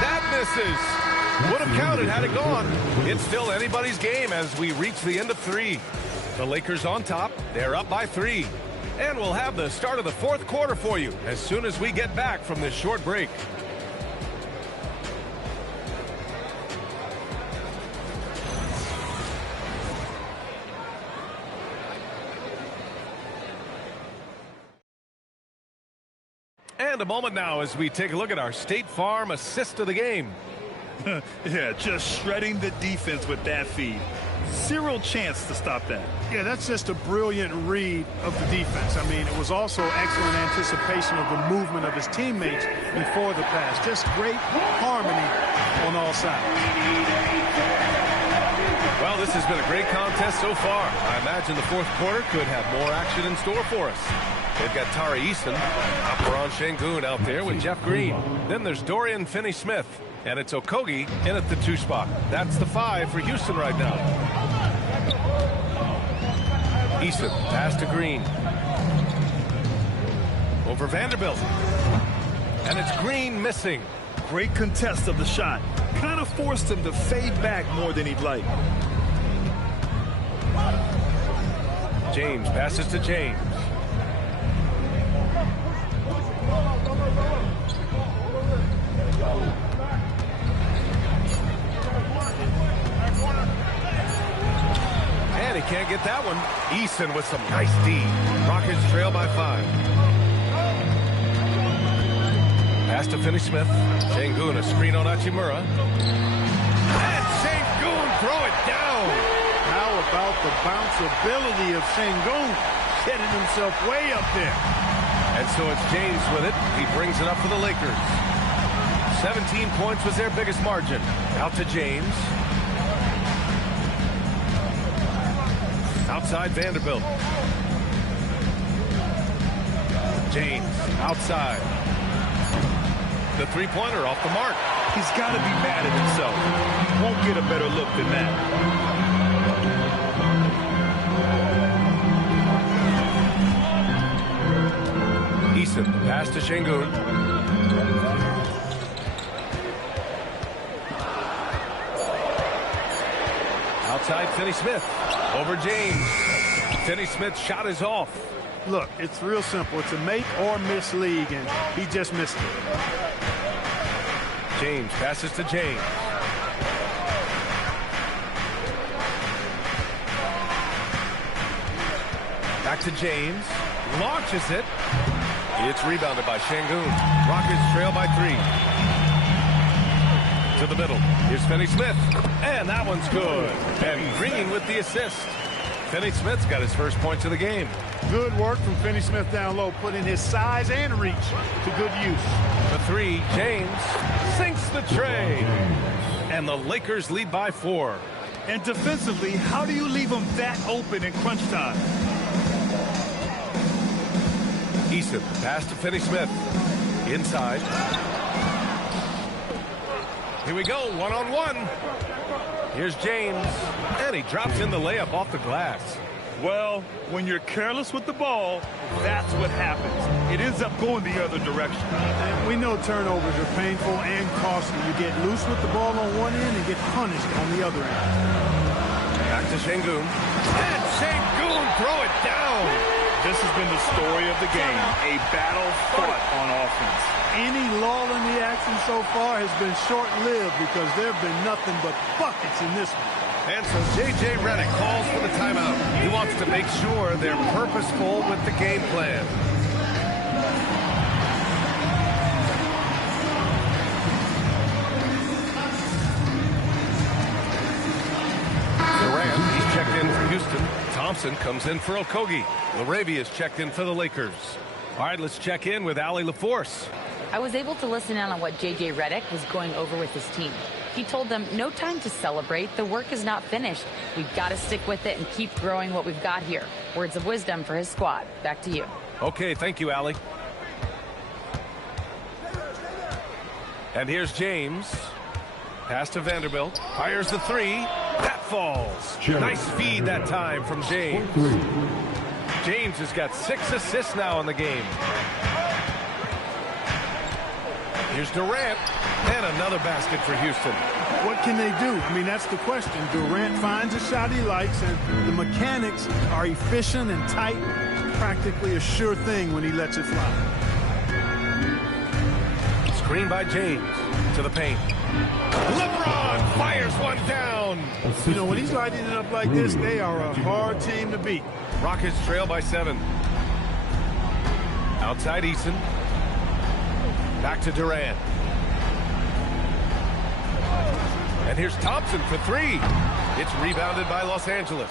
That misses. Would have counted had it gone. It's still anybody's game as we reach the end of 3. The Lakers on top. They're up by 3. And we'll have the start of the 4th quarter for you as soon as we get back from this short break. And a moment now as we take a look at our State Farm assist of the game. Yeah, just shredding the defense with that feed. Zero chance to stop that. Yeah, that's just a brilliant read of the defense. I mean, it was also excellent anticipation of the movement of his teammates before the pass. Just great harmony on all sides. Well, this has been a great contest so far. I imagine the 4th quarter could have more action in store for us. They've got Tari Eason, Alperon Şengün out there with Jeff Green. Then there's Dorian Finney-Smith, and it's Okogie in at the 2 spot. That's the 5 for Houston right now. Eason, pass to Green. Over Vanderbilt. And it's Green missing. Great contest of the shot. Kind of forced him to fade back more than he'd like. James passes to James. And he can't get that one. Eason with some nice D. Rockets trail by 5. Pass to Finney-Smith. Şengün, a screen on Hachimura. And Şengün throw it down. How about the bounceability of Şengün getting himself way up there? And so it's James with it. He brings it up for the Lakers. 17 points was their biggest margin. Out to James. Outside Vanderbilt. James outside. The three-pointer off the mark. He's got to be mad at himself. Won't get a better look than that. Eason, pass to Şengün. Outside Finney-Smith. Over James. Finney-Smith's shot is off. Look, it's real simple. It's a make or miss league, and he just missed it. James passes to James. Back to James. Launches it. It's rebounded by Şengün. Rockets trail by 3. To the middle. Here's Finney-Smith. And that one's good. And Green with the assist. Finney-Smith's got his first points of the game. Good work from Finney-Smith down low, putting his size and reach to good use. The 3, James sinks the tray. And the Lakers lead by 4. And defensively, how do you leave them that open in crunch time? Eason, pass to Finney-Smith. Inside. Here we go, one-on-one. Here's James. And he drops in the layup off the glass. Well, when you're careless with the ball, that's what happens. It ends up going the other direction. And we know turnovers are painful and costly. You get loose with the ball on one end and get punished on the other end. Back to Şengün. And Şengün throw it down. This has been the story of the game, a battle fought on offense. Any lull in the action so far has been short-lived because there have been nothing but buckets in this one. And so J.J. Redick calls for the timeout. He wants to make sure they're purposeful with the game plan. Durant, he's checked in for Houston. Thompson comes in for Okogie. Larabia's checked in for the Lakers. All right, let's check in with Allie LaForce. I was able to listen in on what J.J. Redick was going over with his team. He told them, no time to celebrate. The work is not finished. We've got to stick with it and keep growing what we've got here. Words of wisdom for his squad. Back to you. Okay, thank you, Allie. And here's James. Pass to Vanderbilt. Fires the 3. That falls. Nice feed that time from James. James has got 6 assists now in the game. Here's Durant. And another basket for Houston. What can they do? I mean, that's the question. Durant finds a shot he likes, and the mechanics are efficient and tight. Practically a sure thing when he lets it fly. Screen by James to the paint. LeBron fires one down. You know, when he's lighting it up like this, they are a hard team to beat. Rockets trail by 7. Outside Eason. Back to Durant. And here's Thompson for 3. It's rebounded by Los Angeles.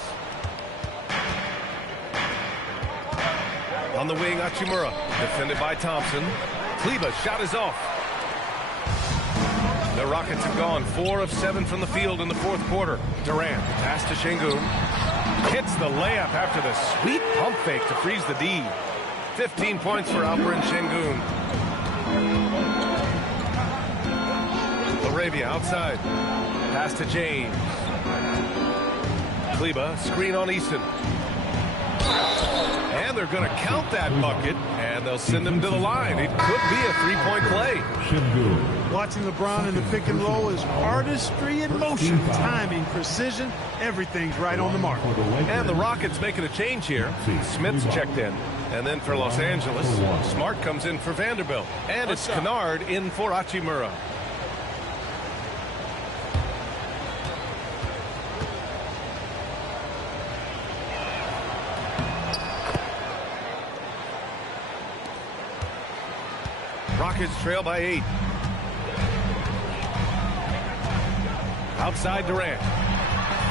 On the wing, Hachimura. Defended by Thompson. Kleba's shot is off. The Rockets have gone 4 of 7 from the field in the fourth quarter. Durant, pass to Şengün. Hits the layup after the sweet pump fake to freeze the D. 15 points for Alperen Şengün. Laravia outside. Pass to James. Kleba, screen on Easton. And they're going to count that bucket, and they'll send him to the line. It could be a three-point play. Watching LeBron in the pick and roll is artistry in motion. Timing, precision, everything's right on the mark. And the Rockets making a change here. Smith's checked in. And then for Los Angeles, Smart comes in for Vanderbilt. And it's Kennard in for Hachimura. Rockets trail by 8. Outside Durant.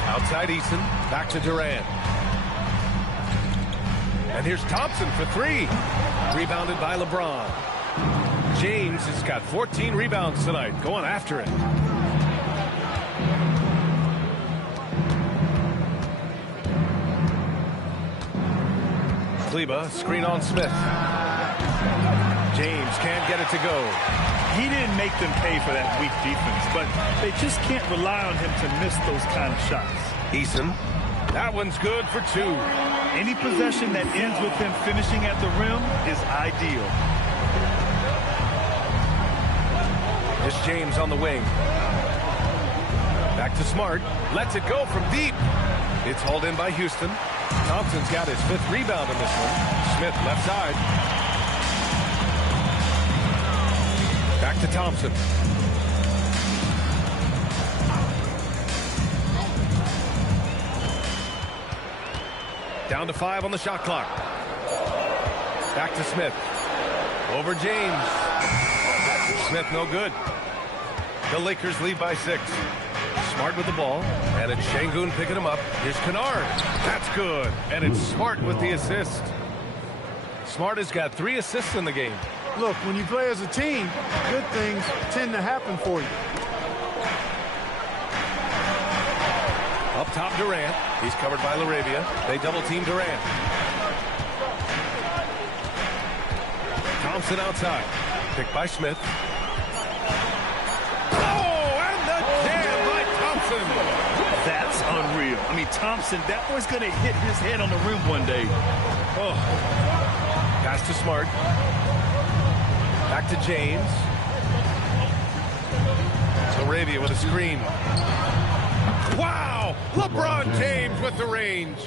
Outside Eason. Back to Durant. And here's Thompson for 3. Rebounded by LeBron. James has got 14 rebounds tonight. Going after it. Kleba, screen on Smith. James can't get it to go. He didn't make them pay for that weak defense, but they just can't rely on him to miss those kind of shots. Eason, that one's good for 2. Any possession that ends with him finishing at the rim is ideal. It's James on the wing. Back to Smart. Lets it go from deep. It's hauled in by Houston. Thompson's got his 5th rebound in this one. Smith left side. Back to Thompson. Down to 5 on the shot clock. Back to Smith. Over James. Smith no good. The Lakers lead by 6. Smart with the ball. And it's Şengün picking him up. Here's Kennard. That's good. And it's Smart with the assist. Smart has got 3 assists in the game. Look, when you play as a team, good things tend to happen for you. Up top, Durant. He's covered by Laravia. They double-team Durant. Thompson outside. Picked by Smith. Oh, and the jam by Thompson. That's unreal. I mean, Thompson, that was going to hit his head on the rim one day. Oh. Pass to Smart. Back to James. Laravia with a screen. Wow! LeBron James with the range.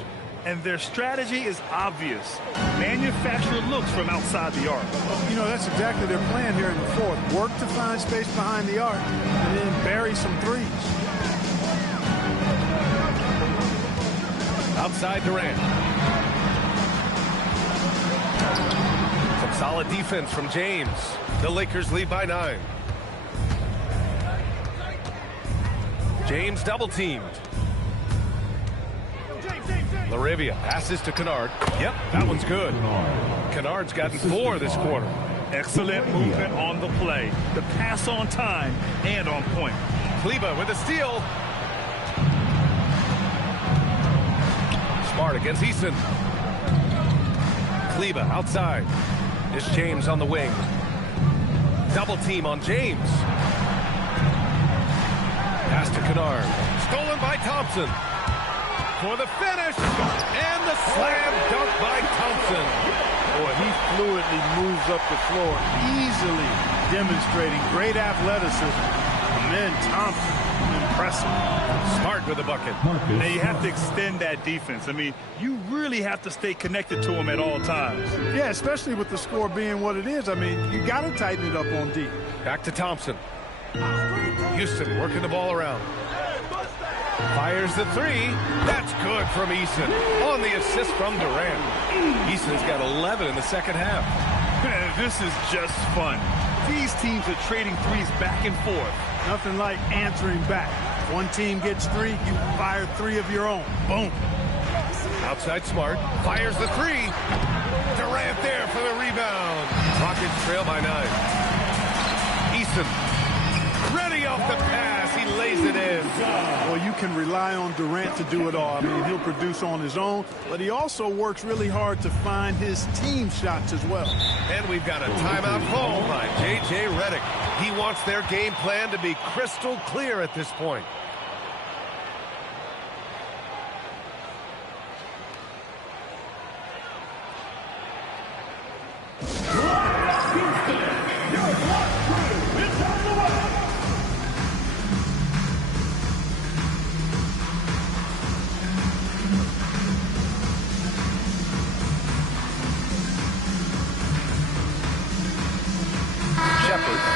And their strategy is obvious. Manufacture looks from outside the arc. You know, that's exactly their plan here in the 4th. Work to find space behind the arc and then bury some threes. Outside Durant. Some solid defense from James. The Lakers lead by 9. James double-teamed. Laravia passes to Kennard. Yep, that one's good. Kennard's gotten 4 this quarter. Excellent movement on the play. The pass on time and on point. Kleba with a steal. Smart against Eason. Kleba outside. It's James on the wing. Double team on James. Pass to Kennard. Stolen by Thompson. For the finish. And the slam dunk by Thompson. Boy, he fluidly moves up the floor, easily demonstrating great athleticism. And then Thompson, impressive. Smart with the bucket. Now you have to extend that defense. I mean, you really have to stay connected to him at all times. Yeah, especially with the score being what it is. I mean, you got to tighten it up on D. Back to Thompson. Houston working the ball around. Fires the 3. That's good from Eason. On the assist from Durant. Eason's got 11 in the second half. Man, this is just fun. These teams are trading threes back and forth. Nothing like answering back. One team gets 3, you fire 3 of your own. Boom. Outside Smart. Fires the 3. Durant there for the rebound. Rockets trail by 9. Eason. Ready off the pass. He lays lays it in. Well, you can rely on Durant to do it all. I mean, he'll produce on his own, but he also works really hard to find his team shots as well. And we've got a timeout called by J.J. Redick. He wants their game plan to be crystal clear at this point.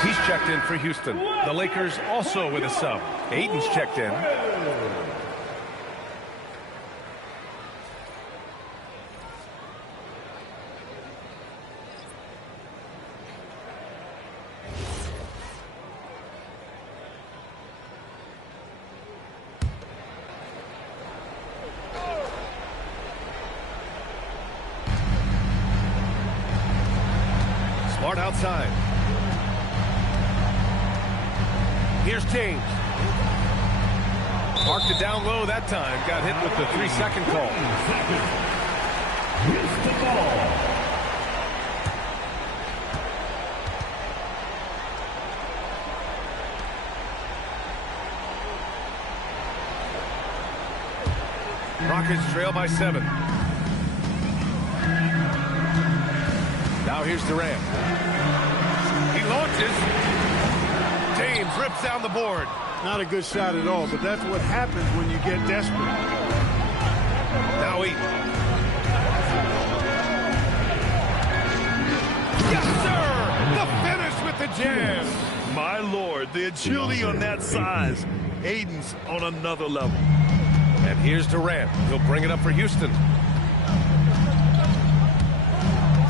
He's checked in for Houston. The Lakers also with a sub. Aiden's checked in. Smart outside. Here's James. Marked it down low that time. Got hit with the 3-second call. Here's the ball. Rockets trail by 7. Now here's Durant. He launches. James rips down the board. Not a good shot at all, but that's what happens when you get desperate. Now Eaton. Yes, sir! The finish with the jam. My Lord, the agility on that size. Aiden's on another level. And here's Durant. He'll bring it up for Houston.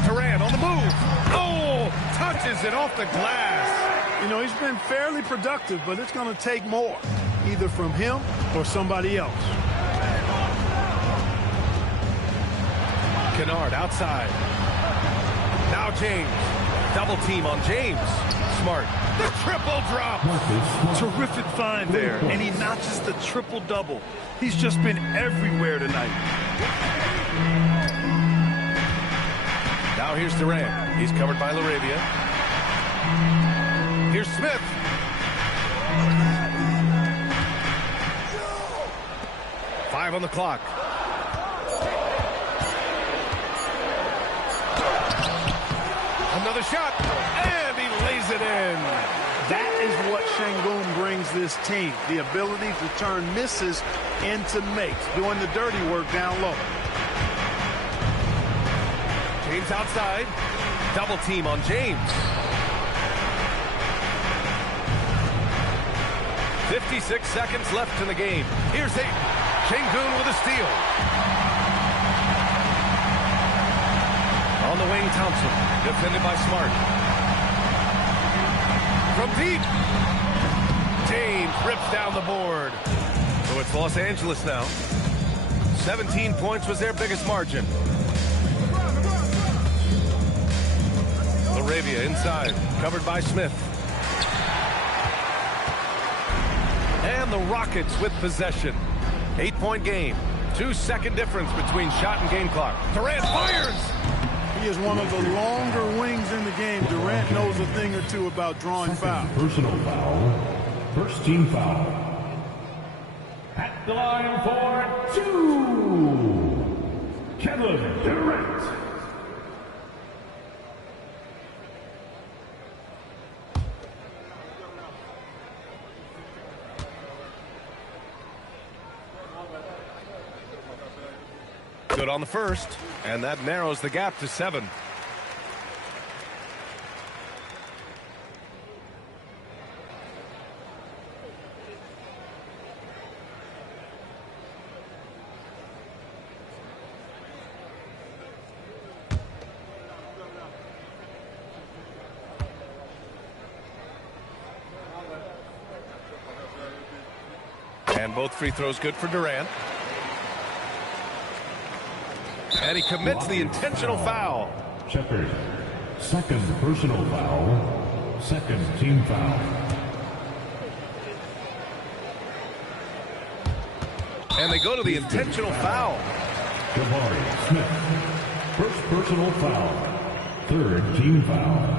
Durant on the move. Oh, touches it off the glass. You know, he's been fairly productive, but it's going to take more, either from him or somebody else. Kennard outside. Now James. Double team on James. Smart. The triple drop. Terrific find there, and he notches the triple-double. He's just been everywhere tonight. Now here's Durant. He's covered by LaRavia. Here's Smith. Five on the clock. Another shot, and he lays it in. That is what Şengün brings this team, the ability to turn misses into makes, doing the dirty work down low. James outside. Double team on James. 56 seconds left in the game. Here's Aiton. Şengün with a steal. On the wing, Thompson. Defended by Smart. From deep. James rips down the board. So it's Los Angeles now. 17 points was their biggest margin. LaRavia inside. Covered by Smith. And the Rockets with possession. 8-point game. 2-second difference between shot and game clock. Durant fires! He is one of the longer wings in the game. Durant knows a thing or two about drawing fouls. Personal foul. First team foul. At the line for 2. Kevin Durant. Good on the first, and that narrows the gap to 7. And both free throws good for Durant. And he commits the intentional foul. Shepard. Second personal foul. Second team foul. And they go to the intentional foul. Jabari Smith. First personal foul. Third team foul.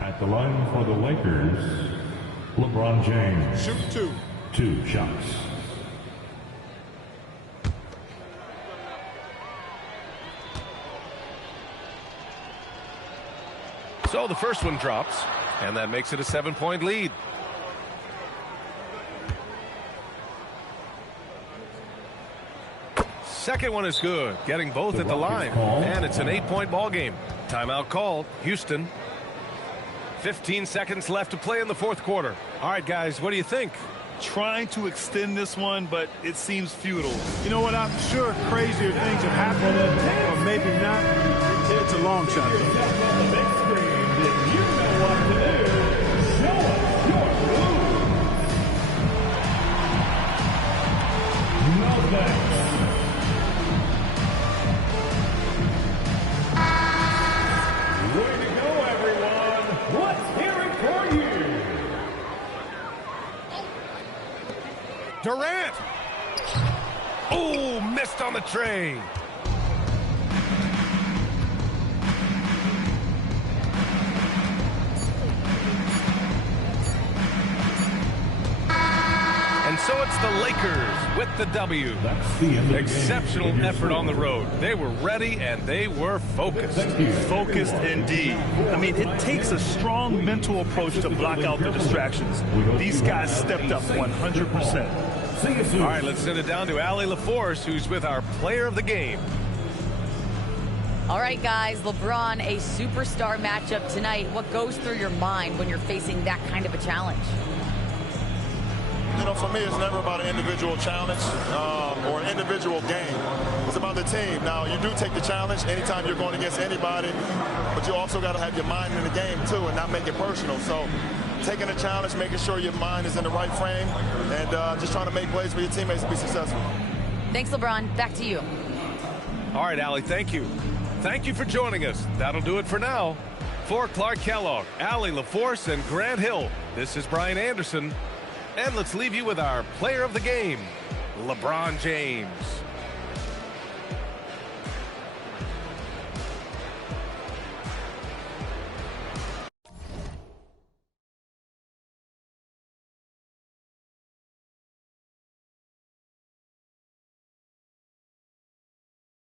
At the line for the Lakers, LeBron James. Shoot 2. 2 shots. So the first one drops, and that makes it a 7-point lead. Second one is good, getting both at the line, and it's an 8-point ball game. Timeout called, Houston. 15 seconds left to play in the fourth quarter. All right, guys, what do you think? Trying to extend this one, but it seems futile. You know what? I'm sure crazier things have happened, or maybe not. It's a long shot, though. Durant. Oh, missed on the tray. And so it's the Lakers with the W. That's the end of Exceptional the game. effort on the road. They were ready and they were focused. Focused indeed. I mean, it takes a strong mental approach to block out the distractions. These guys stepped up 100%. All right, let's send it down to Allie LaForce, who's with our player of the game. All right, guys, LeBron, a superstar matchup tonight. What goes through your mind when you're facing that kind of a challenge? You know, for me, it's never about an individual challenge or an individual game. It's about the team. Now, you do take the challenge anytime you're going against anybody, but you also got to have your mind in the game, too, and not make it personal. So taking a challenge, making sure your mind is in the right frame, and just trying to make plays for your teammates to be successful. Thanks, LeBron. Back to you. All right, Allie, thank you. Thank you for joining us. That'll do it for now. For Clark Kellogg, Allie LaForce, and Grant Hill, this is Brian Anderson. And let's leave you with our player of the game, LeBron James.